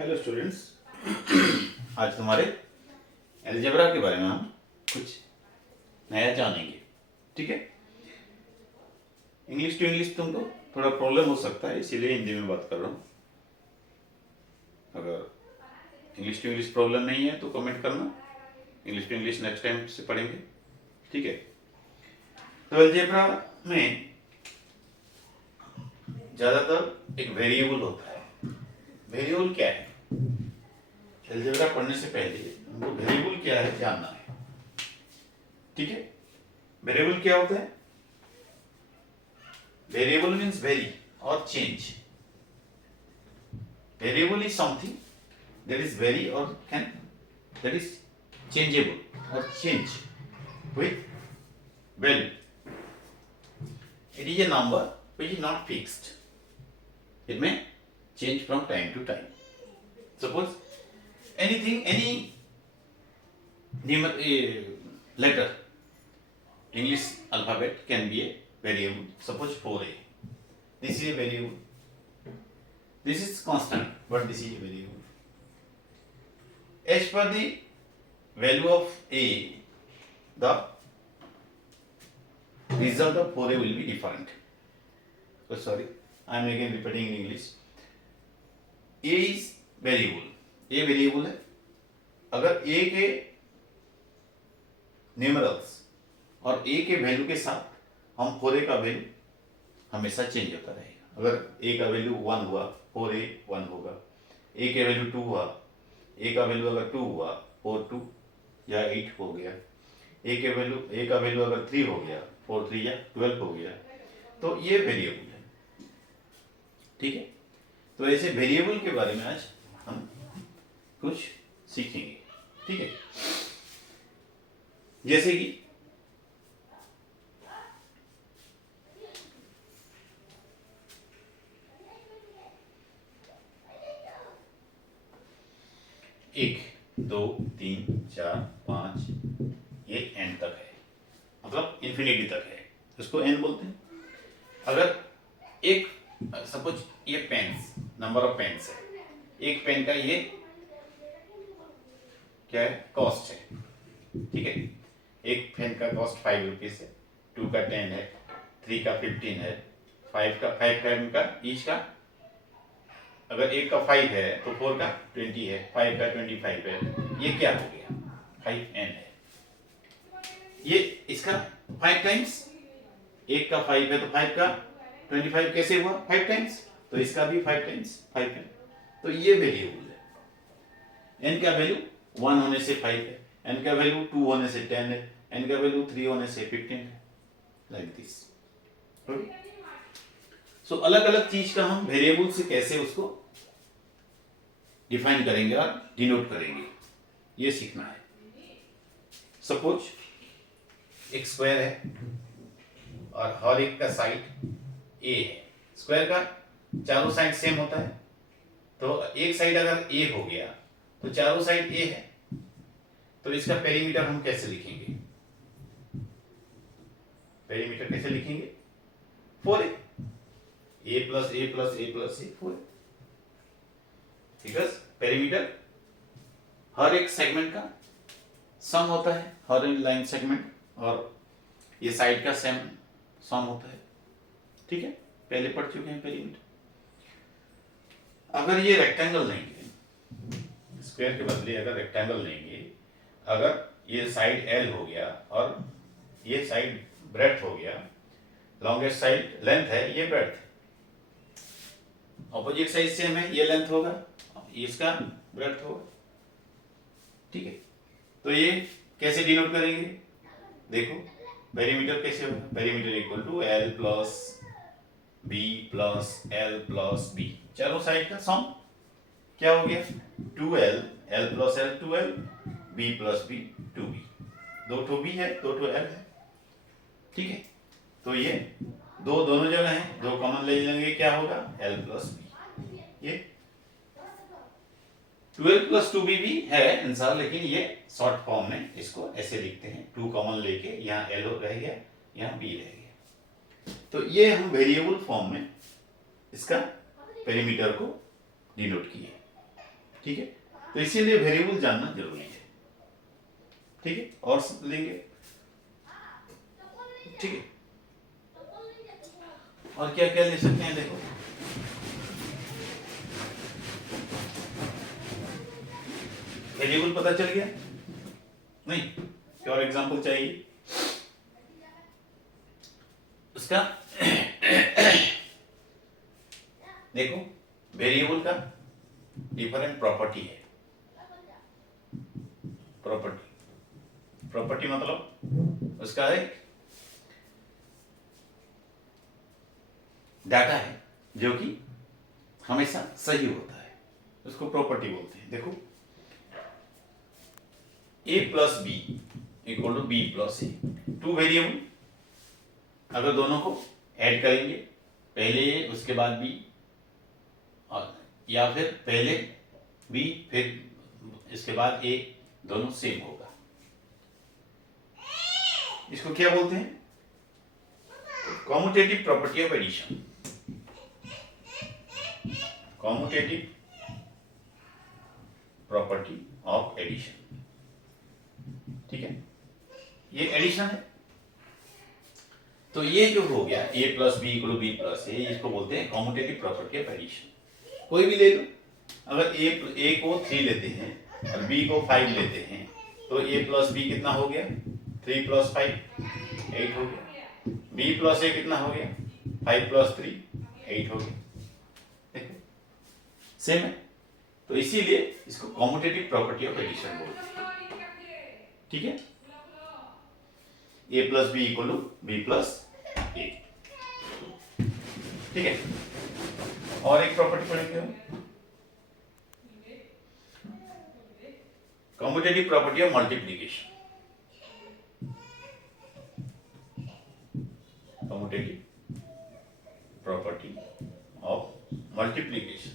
Hello students. आज हमारे algebra के बारे में हम कुछ नया जानेंगे। ठीक है। इंग्लिश टू इंग्लिश तुमको थोड़ा प्रॉब्लम हो सकता है, इसीलिए हिंदी में बात कर रहा हूँ। अगर इंग्लिश टू इंग्लिश प्रॉब्लम नहीं है तो कमेंट करना। English to English next time से पढ़ेंगे। ठीक है। तो अलजेब्रा में ज़्यादातर एक वेरिएबल होता है। वेरिएबल क्या है? अलजेब्रा पढ़ने से पहले हमको वेरिएबल क्या है जानना है। ठीक है। वेरिएबल क्या होता है? Variable means vary or change. Variable is something that is vary or that is changeable or change with value. It is a number which is not fixed. It may change from time to time. Suppose any letter, English alphabet can be a variable. Suppose 4A. This is a variable. This is constant, but this is a variable. As per the value of A, the result of 4A will be different. Oh, sorry, I am again repeating in English. A is variable. A variable है. अगर A के numerals और A के value के साथ हम 4A का value हमेशा चेंज होता रहेगा। अगर A का वैल्यू 1 हुआ 4A 1 होगा। A के वैल्यू 2 हुआ, A का वैल्यू अगर 2 हुआ 4 2 या 8 हो गया। A का वैल्यू अगर 3 हो गया 4 3 या 12 हो गया। तो ये वेरिएबल है। ठीक है। तो ऐसे वेरिएबल के बारे में आज हम कुछ सीखेंगे। ठीक है। जैसे कि एक 2 3 4 5 ये एन तक है, मतलब इन्फिनिटी तक है, इसको एन बोलते हैं। अगर एक सपोज ये पेन्स, नंबर ऑफ पेन्स है, एक पेन का ये क्या है, कॉस्ट है। ठीक है। एक पेन का कॉस्ट 5 रुपीज है, 2 का 10 है, 3 का 15 है, 5 का ईच का, अगर एक का 5 है तो 4 का 20 है, 5 का 25 है। ये क्या हो गया? 5n है। ये इसका 5 टाइम्स, एक का 5 है तो 5 का 25 कैसे हुआ? 5 टाइम्स। तो इसका भी 5 टाइम्स 5n। तो ये वेरिएबल है। n का वैल्यू 1 होने से 5 है, n का वैल्यू 2 होने से 10 है, n का वैल्यू 3 होने से 15 है, लाइक दिस। सो अलग अलग चीज का हम वेरिएबल से कैसे उसको डिफाइन करेंगे और डिनोट करेंगे, ये सीखना है। सपोज एक स्क्वायर है और हर एक का साइड ए है। स्क्वायर का चारों साइड सेम होता है, तो एक साइड अगर ए हो गया तो चारों साइड ए है, तो इसका पेरीमीटर हम कैसे लिखेंगे? पेरीमीटर कैसे लिखेंगे? 4a, a plus a plus a plus a 4a। Because perimeter हर एक सेगमेंट का सम होता है, हर एक लाइन सेगमेंट और ये साइड का सेम सम होता है। ठीक है, पहले पढ़ चुके हैं पेरीमीटर। अगर ये रेक्टेंगल लेंगे, स्क्वायर के बदले अगर रेक्टेंगल लेंगे, अगर ये साइड L हो गया और ये साइड ब्रेड्थ हो गया, लॉन्गेस्ट साइड लेंथ है, ये ब्रेड्थ, ऑपोजिट साइड सेम है, ये लेंथ होगा, इसका ब्रेड्थ होगा। ठीक है। तो ये कैसे डिनोट करेंगे? देखो पेरीमीटर कैसे होगा? Perimeter equal to L plus B plus L plus B, चारों साइड का सम क्या हो गया? 2L, L plus L 2L, B plus B 2B, 2 B है 2 L है। ठीक है। तो ये दोनों जगह है, दो कॉमन ले लेंगे, क्या होगा? L plus B। ये 12 प्लस 2b भी है आंसर, लेकिन ये शॉर्ट फॉर्म में इसको ऐसे लिखते हैं, 2 कॉमन लेके यहाँ L रह गया, यहाँ B रह गया। तो ये हम वेरिएबल फॉर्म में इसका पेरीमीटर को डिनोट किए। ठीक है, तो इसीलिए वेरिएबल जानना जरूरी है। ठीक है, और लेंगे। ठीक है, और क्या क्या ले सकते हैं, देखो वेरिएबल पता चल गया, नहीं क्या और एग्जांपल चाहिए उसका? देखो वेरिएबल का डिफरेंट प्रॉपर्टी है। प्रॉपर्टी मतलब उसका एक डाटा है जो कि हमेशा सही होता है, उसको प्रॉपर्टी बोलते हैं। देखो a plus B equal to B plus A, two variable, अगर दोनों को ऐड करेंगे, पहले ए उसके बाद बी, और या फिर पहले बी फिर इसके बाद ए, दोनों सेम होगा, इसको क्या बोलते हैं? Commutative property of addition. Commutative property of addition. ठीक है, ये एडिशन है, तो ये जो हो गया a plus B equal B plus A, इसको बोलते हैं कॉम्यूटेटिव प्रॉपर्टी ऑफ एडिशन। कोई भी ले लो, अगर a को 3 लेते हैं और b को 5 लेते हैं, तो a प्लस बी कितना हो गया? 3 प्लस 5 8 हो गया। b प्लस ए कितना हो गया? 5 प्लस 3 8 हो गया। देखो सेम है, तो इसीलिए इसको कॉम्यूटेटिव प्रॉपर्टी ऑफ एडिशन बोलते हैं। ठीक है, a plus B equal to B plus A. ठीक है, और एक प्रॉपर्टी पढ़ेंगे, commutative property of multiplication. Commutative property of multiplication.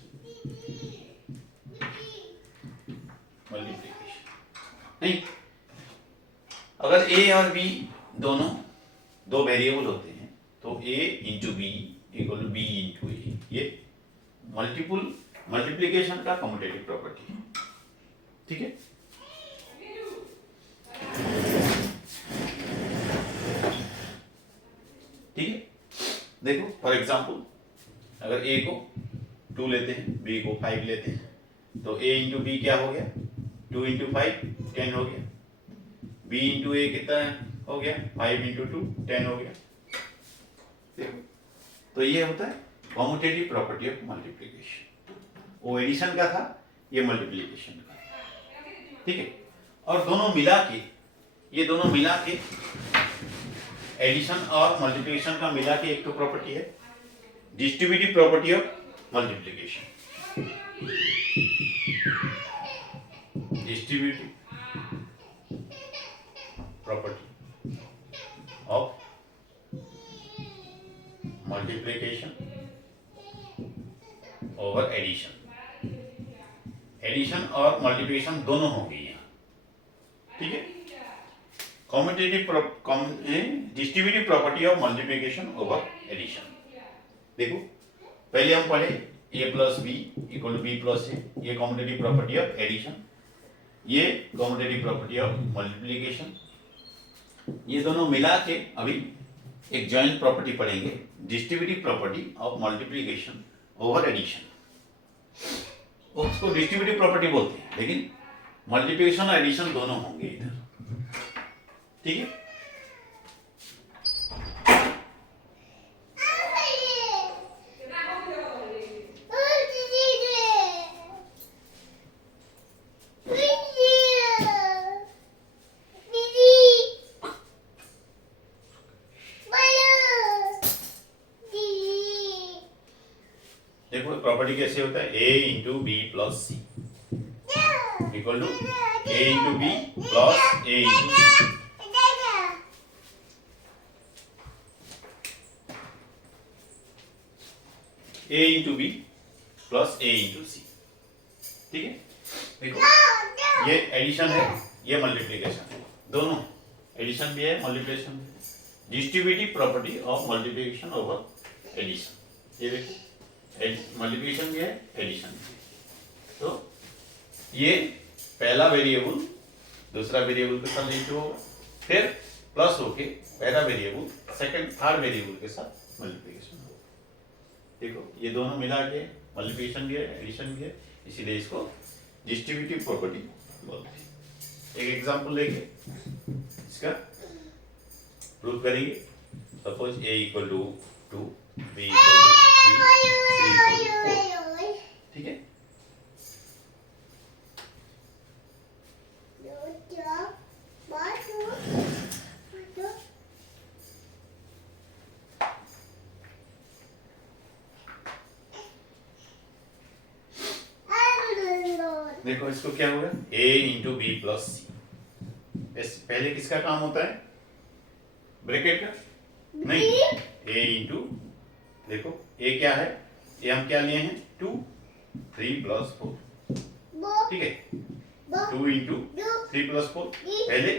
नहीं, अगर a और b दोनों दो वेरिएबल होते हैं, तो a into B equal to B into A, ये मल्टीप्लिकेशन का कम्यूटेटिव प्रॉपर्टी है। ठीक है, ठीक है, देखो फॉर एग्जांपल अगर a को 2 लेते हैं, b को 5 लेते हैं, तो a इंटू बी क्या हो गया? 2 इंटू 5 10 हो गया। b इंटू ए कितना हो गया? 5 इंटू 2 10 हो गया। देखो, तो ये होता है कॉम्यूटेटिव प्रॉपर्टी ऑफ मल्टीप्लिकेशन। वो एडिशन का था, ये मल्टीप्लिकेशन का। ठीक है, और दोनों मिला के, ये दोनों मिला के एडिशन और मल्टीप्लिकेशन का मिला के एक तो प्रॉपर्टी है distributive property of multiplication. Distributive property of multiplication over addition. Addition और मल्टीप्लिकेशन दोनों होंगे यहाँ। ठीक है, distributive property of multiplication over addition. देखो पहले हम पढ़े a plus B equal to B plus A, ये कॉम्यूटेटिव प्रॉपर्टी ऑफ एडिशन, ये कॉम्यूटेटिव प्रॉपर्टी ऑफ मल्टीप्लिकेशन। ये दोनों मिला के अभी एक जॉइंट प्रॉपर्टी पढ़ेंगे, distributive property of multiplication over addition. उसको डिस्ट्रीब्यूटिव प्रॉपर्टी बोलते हैं, लेकिन मल्टीप्लिकेशन और एडिशन दोनों होंगे इधर। ठीक है, देखो प्रॉपर्टी कैसे होता है? a into B plus C equal to a into B plus a into C. a into B plus a into C. ठीक है, देखो ये एडिशन है, ये मल्टीप्लिकेशन है, दोनों एडिशन भी है मल्टीप्लिकेशन भी है। Distributive property of multiplication over addition. ये देखो मल्टीप्लिकेशन भी है, एडिशन भी है। तो ये पहला वेरिएबल दूसरा वेरिएबल के साथ इंटू होगा, फिर प्लस होके पहला वेरिएबल सेकंड थर्ड वेरिएबल के साथ मल्टीप्लिकेशन होगा। देखो ये दोनों मिला के मल्टीप्लिकेशन भी है, एडिशन भी है, इसीलिए इसको डिस्ट्रीब्यूटिव प्रॉपर्टी बोलते हैं। एक एग्जांपल लेके इसका प्रूव करेंगे। Suppose a equal to 2, b equal to 3, c equal to 4। ठीक है, देखो इसको क्या होगा, a into B plus C. पहले किसका काम होता है, ब्रैकेट का? नहीं, a इंटू, देखो a क्या है, ये हम क्या लिए हैं 2, 3 प्लस 4। ठीक है, 2 इंटू 3 प्लस 4 पहले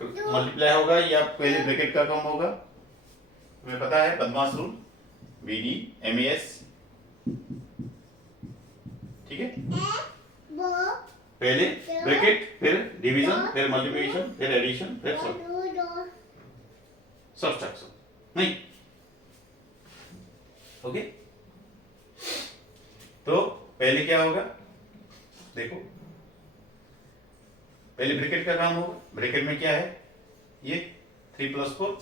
मल्टीप्लाई होगा या पहले ब्रैकेट का काम होगा? तुम्हें पता है बदमाश रूल, BDMAS। ठीक है, पहले ब्रैकेट, फिर डिवीजन, फिर मल्टीप्लिकेशन, फिर एडिशन, फिर सब्ट्रैक्शन। नहीं, ओके। तो पहले क्या होगा, देखो पहले ब्रैकेट का काम होगा। ब्रैकेट में क्या है, ये 3 प्लस 4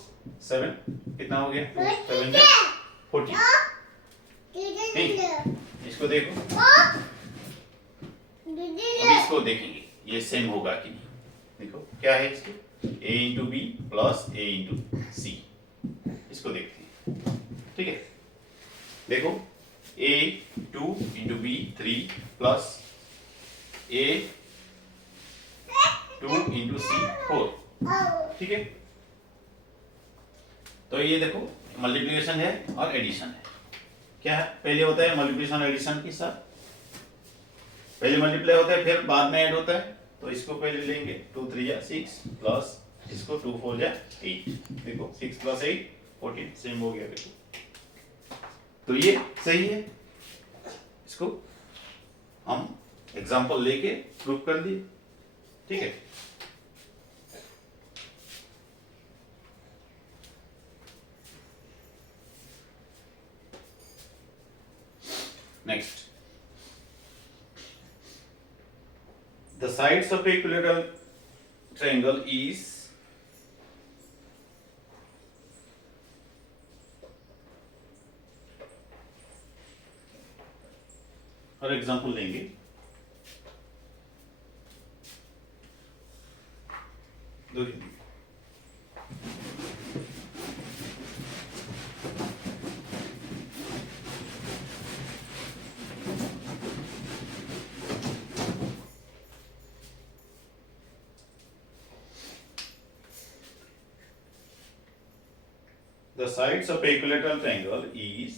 7, कितना हो गया 2 7 14। इसको देखो, अभी इसको देखेंगे ये सेम होगा कि नहीं। देखो क्या है इसको, a into B plus a into C, इसको देखते हैं। ठीक है, देखो a 2 into B 3 plus a 2 into C 4। ठीक है, तो ये देखो मल्टीप्लिकेशन है और एडिशन है। क्या है, पहले होता है मल्टीप्लिकेशन एडिशन के साथ, पहले मल्टीप्लाई होता है फिर बाद में ऐड होता है। तो इसको पहले लेंगे 2 3 या 6 प्लस इसको 2 4 या 8। देखो 6 प्लस 8 14, सेम हो गया। देखो तो ये सही है, इसको हम एग्जांपल लेके प्रूव कर दिए। ठीक है, next, the sides of equilateral triangle is और एग्जांपल लेंगे। The sides of equilateral triangle is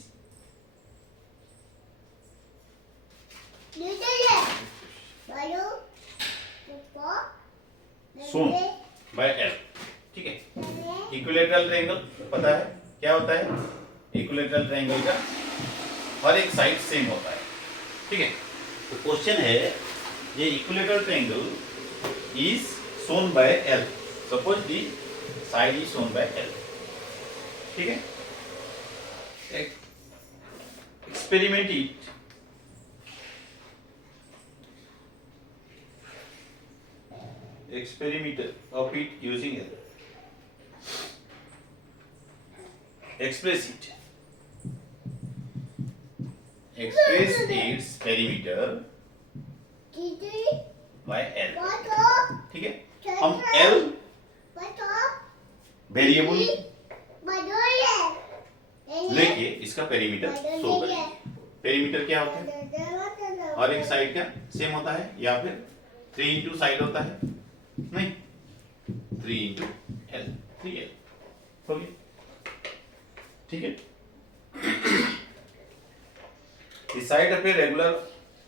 shown by L। ठीक है, इक्विलेटरल ट्रायंगल पता है क्या होता है, इक्विलेटरल ट्रायंगल का हर एक साइड सेम होता है। ठीक है, तो क्वेश्चन है ये equilateral triangle is shown by L, suppose the side is shown by L। ठीक है, experiment it, experiment of it using L, express it, express its perimeter by L। ठीक है, हम L वेरिएबल लेके इसका पेरीमीटर शो करेंगे। Perimeter क्या होता है, हर एक साइड का सेम होता है या फिर 3 इंटू साइड होता है? नहीं, 3 इंटू L, 3L हो गया। ठीक है, the side of a regular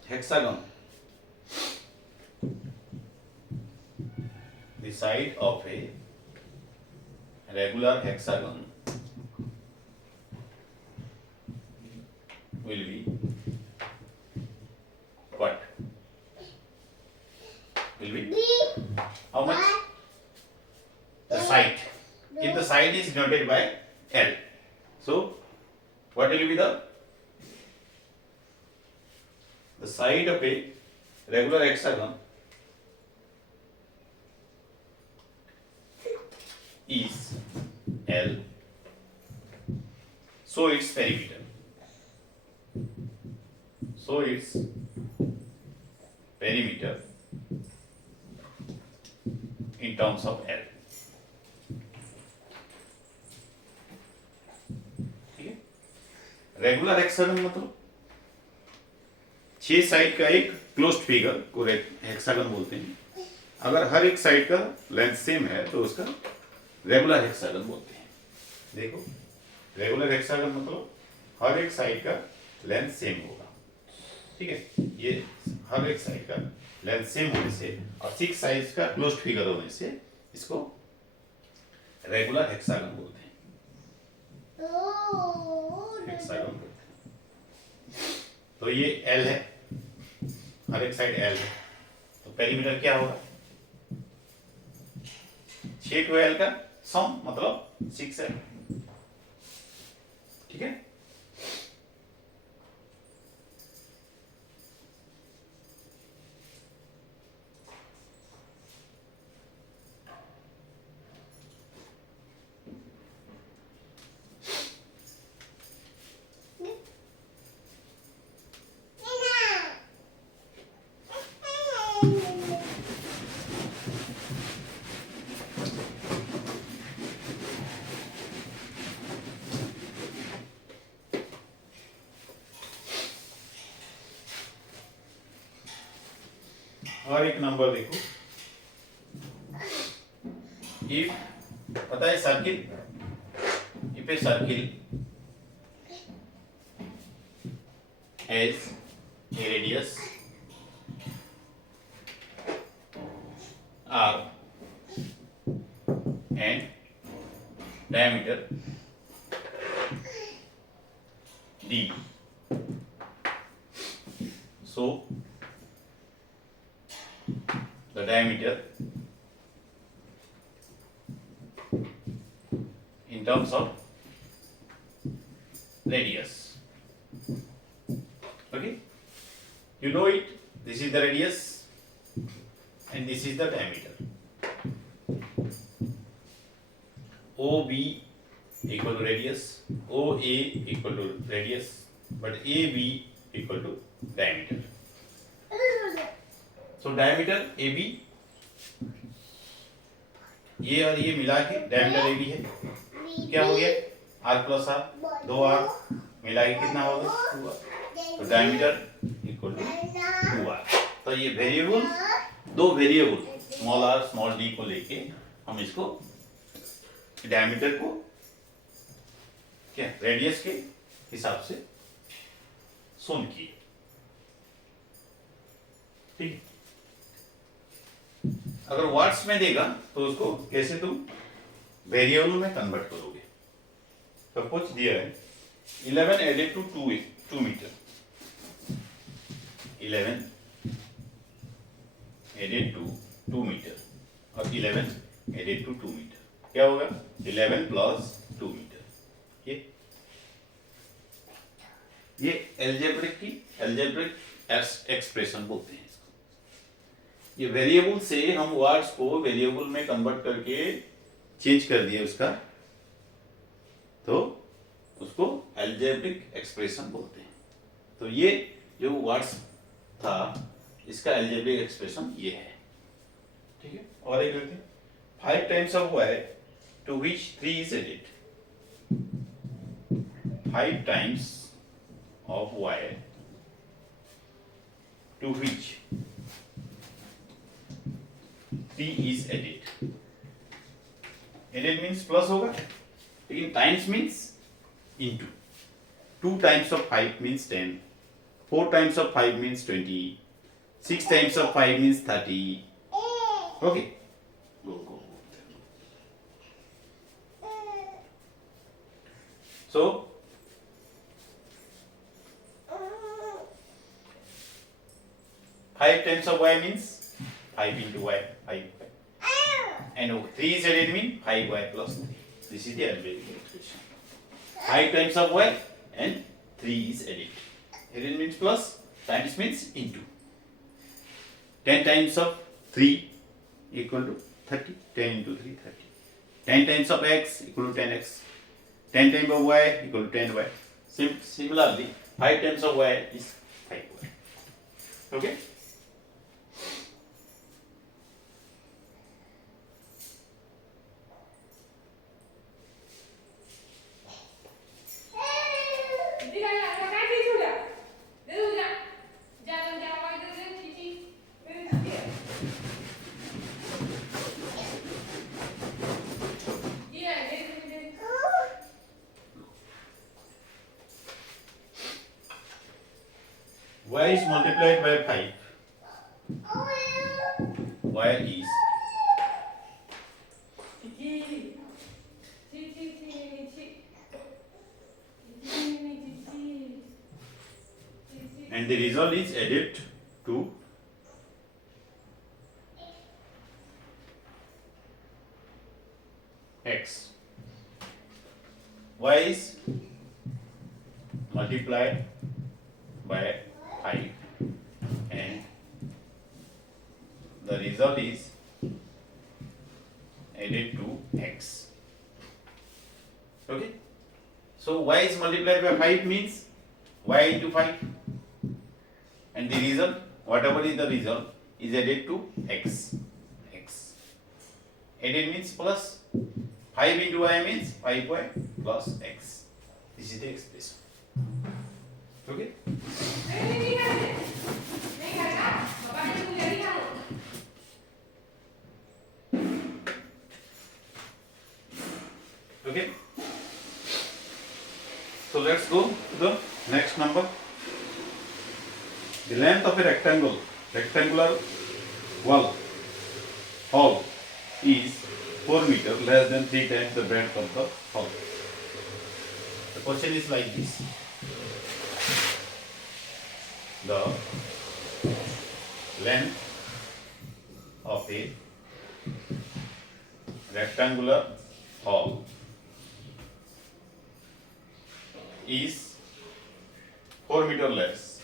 hexagon, the side of a regular hexagon will be what? How much? The side. If the side is denoted by L, so what will be the side of a regular hexagon is L, so its perimeter. So its perimeter in terms of L. ठीक है, regular hexagon मतलब 6 side का एक closed figure को hexagon बोलते हैं। अगर हर एक साइड का लेंथ सेम है तो उसका रेगुलर हेक्सागन बोलते हैं। देखो, रेगुलर हेक्सागन मतलब हर एक साइड का लेंथ सेम होगा। ठीक है, ये हर एक साइड का लेंथ सेम होने से और 6 साइड का क्लोज्ड फिगर होने से इसको रेगुलर हेक्सागन बोलते हैं। हेक्सागन बोलते हैं। तो ये L है, हर एक साइड L है, तो पेरीमीटर क्या होगा? 6 to L का सम मतलब 6 है। ठीक है, और एक नंबर देखो, इफ पता है circle, if a circle has a radius R and diameter D, so the diameter in terms of radius. Okay, you know it, this is the radius and this is the diameter. OB equal to radius, OA equal to radius, but AB equal to diameter. So diameter AB, ये और ये मिला के diameter AB है। क्या हो गया? R plus R, 2R मिला के कितना होगा? 2R। तो डायमीटर इक्वल टू 2R। तो ये वेरिएबल, दो variable small r small d को लेके हम इसको डायमीटर को क्या रेडियस के हिसाब से शून्य किए। ठीक, अगर वाट्स में देगा तो उसको कैसे तुम वेरिएबल में कन्वर्ट करोगे? सपोज दिया है 11 added to 2 metre, 11 added to 2 metre और 11 एडेड टू 2 मीटर, क्या होगा? 11 प्लस 2 मीटर। ये एल्जेब्रिक एक्सप्रेशन बोलते हैं इसको। ये वेरिएबल से हम वर्ड्स को वेरिएबल में कन्वर्ट करके चेंज कर दिए उसका, तो उसको एल्जेब्रिक एक्सप्रेशन बोलते हैं। तो ये जो वर्ड्स था इसका एल्जेब्रिक एक्सप्रेशन ये है। ठीक है, और एक करते हैं 5 times of y to which 3 is added. 5 times of y to which 3 is added. Added means plus होगा, लेकिन times means into. 2 times of 5 means 10, 4 times of 5 means 20, 6 times of 5 means 30. Okay, go. So 5 times of y means 5 into y, 5. and 3 is added mean 5y plus 3. This is the algebraic expression. 5 times of y and 3 is added. Added means plus, times means into. 10 times of 3 equal to 30. 10 into 3, 30. 10 times of x equal to 10x. 10 times of y equal to 10y. Similarly, 5 times of y is 5y. Okay? Y is multiplied by 5. Y is and the result is added to x. Y is multiplied by 5 and the result is added to x. Okay? So y is multiplied by 5 means y into 5 and the result, whatever is the result, is added to x. X. Added means plus. 5 into y means 5y plus x. This is the expression. Okay? Okay? So let's go to the next number. The length of a rectangular wall hall is 4 meters less than 3 times the breadth of the hall. The question is like this. The length of a rectangular hall is 4 meters less.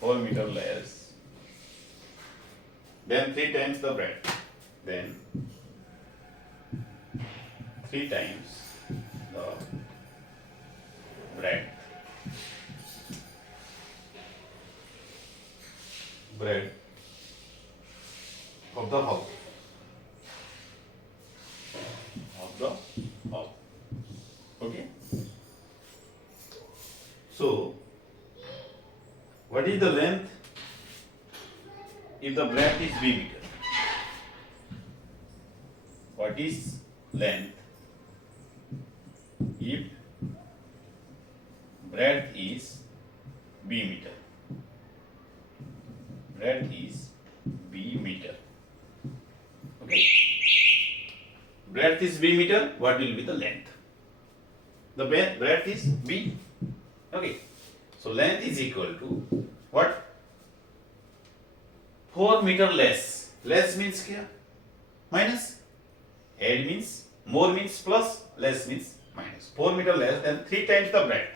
4 meters less than 3 times the breadth. Then 3 times the breadth of the hall. Okay. So, what is the length if the breadth is b meter? What is length if breadth is b meter? Breadth is b meter. Okay. Breadth is b meter. What will be the length? The breadth is b. Okay. So length is equal to what? 4 meter less. Less means क्या? Minus. Add means more means plus. Less means minus. 4 meter less than 3 times the breadth.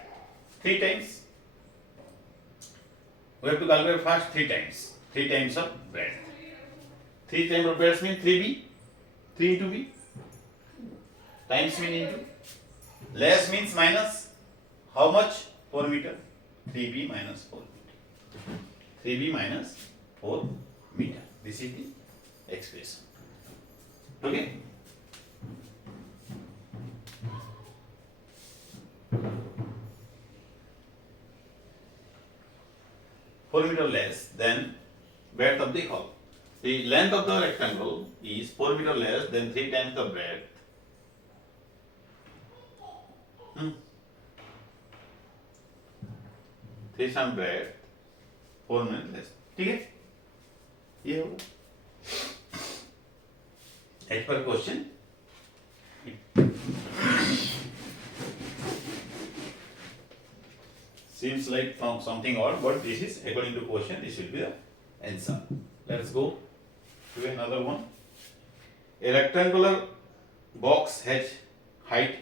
3 times. We have to calculate first 3 times. 3 times of breadth. 3 times of breadth means 3b. 3 into b. Times mean into. Less means minus. How much? 4 meter. 3b minus 4 meter. 3b minus 4 meter. This is the expression. Okay? Four meter less than breadth of the hall. The length of the rectangle is 4 meter less than 3 times the breadth. 3 times breadth, 4 meter less. ठीक है? ये होगा. As per question. Seems like from something odd, but this is according to question. This will be the answer. Let's go to another one. A rectangular box has height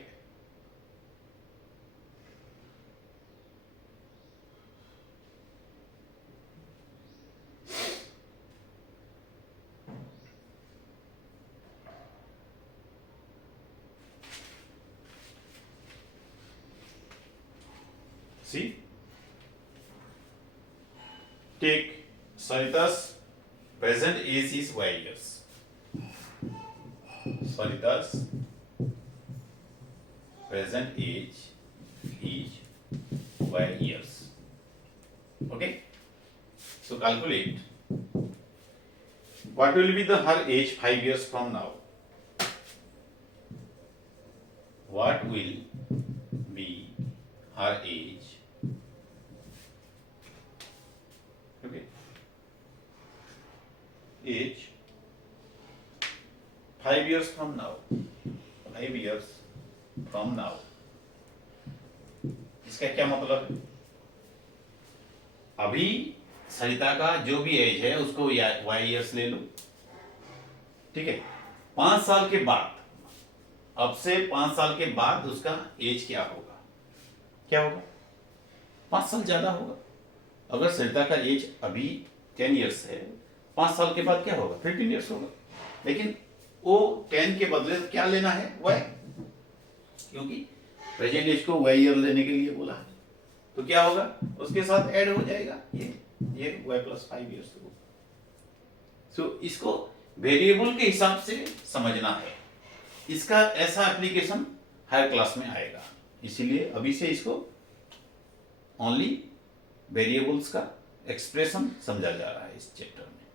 see take Sarita's present age is y years. Sarita's present age is y years. Okay, so calculate what will be the her age 5 years from now. What will be her age? Okay, age 5 years from now. 5 years from now. इसका क्या मतलब है? अभी सरिता का जो भी as है उसको वाई ईयर्स ले लो, ठीक है। 5 साल के बाद, अब से 5 साल के बाद उसका एज क्या होगा? क्या होगा? 5 साल ज्यादा होगा। अगर सरिता का एज अभी 10 ईयर्स है, 5 साल के बाद क्या होगा? 15 ईयर्स होगा। लेकिन वो 10 के बदले क्या लेना है? वाई, क्योंकि प्रेजेंट एज को वाई ईयर लेने के लिए बोला है। तो क्या होगा? उसके साथ ऐड हो जाएगा ये y प्लस 5 ईयर्स होगा। सो इसको वेरिएबल के हिसाब से समझना है। इसका ऐसा एप्लीकेशन हायर क्लास में आएगा, इसीलिए अभी से इसको ओनली वेरिएबल्स का एक्सप्रेशन समझा जा रहा है इस चैप्टर में,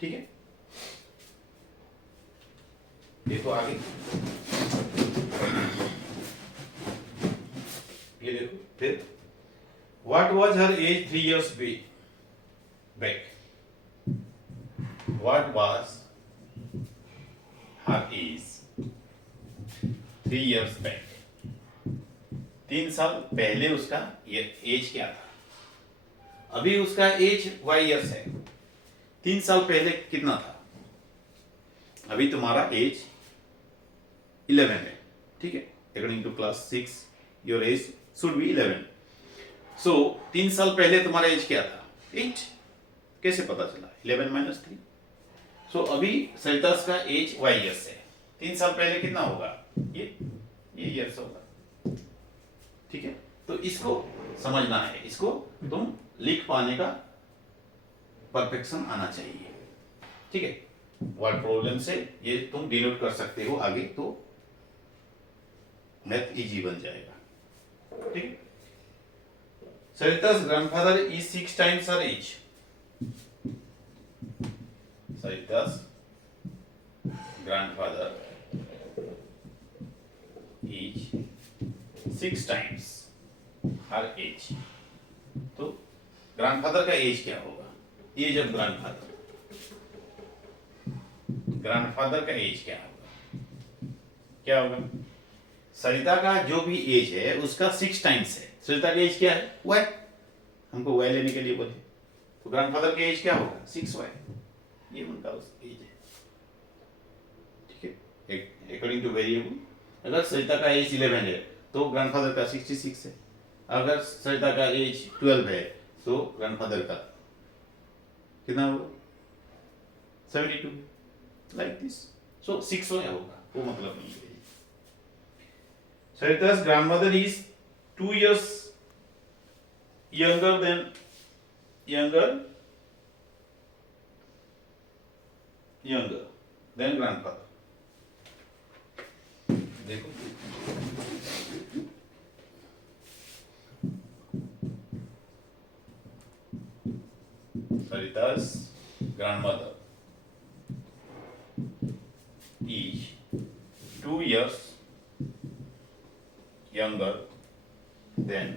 ठीक है। देखो आगे, ये देखो फिर What was her age 3 years back? What was her age 3 years back? 3 साल पहले उसका एज क्या था? अभी उसका एज y ईयर्स है। 3 साल पहले कितना था? अभी तुम्हारा एज 11 है, ठीक है। According to class 6 your age should be 11। So 3 साल पहले तुम्हारा एज क्या था? 8। कैसे पता चला? 11 माइनस 3। सो अभी सरितास का एज y ईयर्स है। 3 साल पहले कितना होगा? ये ईयर्स होगा, ठीक है। तो इसको समझना है, इसको तुम लिख पाने का परफेक्शन आना चाहिए, ठीक है। वर्ड प्रॉब्लम से ये तुम डिनोट कर सकते हो आगे, तो मैथ इजी बन जाएगा, ठीक है। Sarita's grandfather is 6 times her age. Sarita's grandfather is 6 times her age. तो ग्रैंडफादर का एज क्या होगा? एज ऑफ ग्रैंडफादर का एज क्या होगा? क्या होगा? सरिता का जो भी एज है उसका 6 टाइम्स है। सरिता का एज क्या है? वाई। हमको वाई लेने के लिए बोले, तो ग्रैंडफादर का एज क्या होगा? 6y। ये उनका एज है, ठीक है। अकॉर्डिंग टू वेरिएबल अगर सरिता का एज 11 है तो ग्रैंडफादर का 66 है। अगर सरिता का एज 12 है तो ग्रैंडफादर का कितना होगा? 72, लाइक दिस। सो 6y होगा, वो मतलब नहीं है। Sarita's grandmother is 2 years younger than grandfather. देखो Sarita's grandmother is 2 years younger than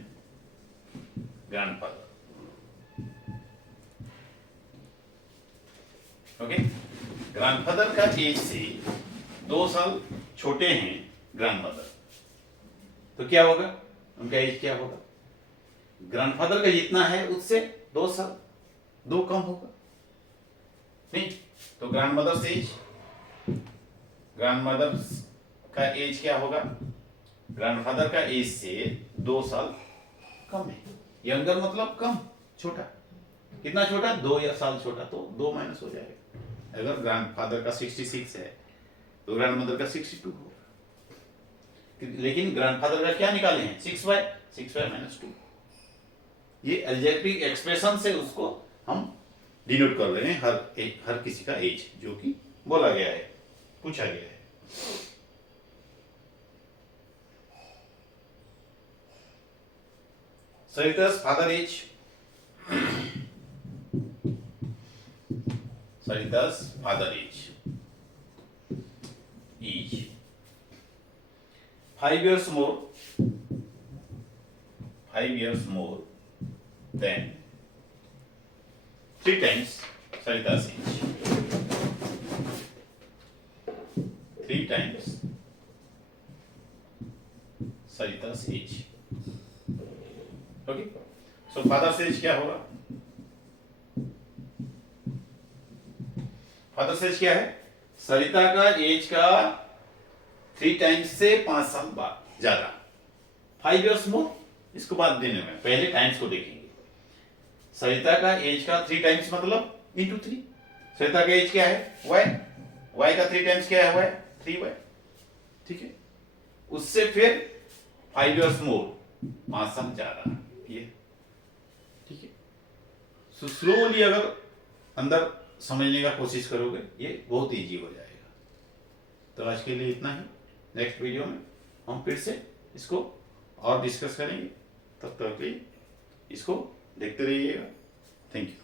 grandfather. Okay, grandfather का एज से 2 साल छोटे हैं ग्रैंडमदर, तो क्या होगा? उनका एज क्या होगा? ग्रैंडफादर का जितना है उससे 2 साल 2 कम होगा, नहीं तो ग्रैंडमदर से एज ग्रैंडमदर का एज क्या होगा, ग्रैंडफादर का एज से 2 साल कम है। यंगर मतलब कम, छोटा। कितना छोटा, 2 या साल छोटा, तो 2 माइनस हो जाएगा। अगर ग्रैंडफादर का 66 है तो ग्रैंडमदर का 62 होगा। लेकिन ग्रैंडफादर का क्या निकाले हैं, 6y माइनस 2। ये अलजेब्रिक एक्सप्रेशन से उसको हम डिनोट कर रहे हैं, हर किसी का एज जो कि बोला गया है, पूछा गया है। Sarita's father age, Sarita's father age is 5 years more than 3 times Sarita's age. 3 times Sarita's age. Okay. So father's age क्या होगा, फादर्स एज क्या है, सरिता का एज का 3 टाइम्स से 5 साल बाद ज्यादा, 5 years मोर। इसको बाद देने में पहले टाइम्स को देखेंगे। सरिता का एज का 3 टाइम्स मतलब इंटू 3। सरिता का एज क्या है, y का 3 टाइम्स क्या है, y 3y, ठीक है। उससे फिर 5 years मोर, 5 साल ज्यादा, ये ठीक है। सो स्लोली अगर अंदर समझने का कोशिश करोगे ये बहुत इजी हो जाएगा। तो आज के लिए इतना ही। नेक्स्ट वीडियो में हम फिर से इसको और डिस्कस करेंगे। तब तक के लिए इसको देखते रहिएगा। Thank you.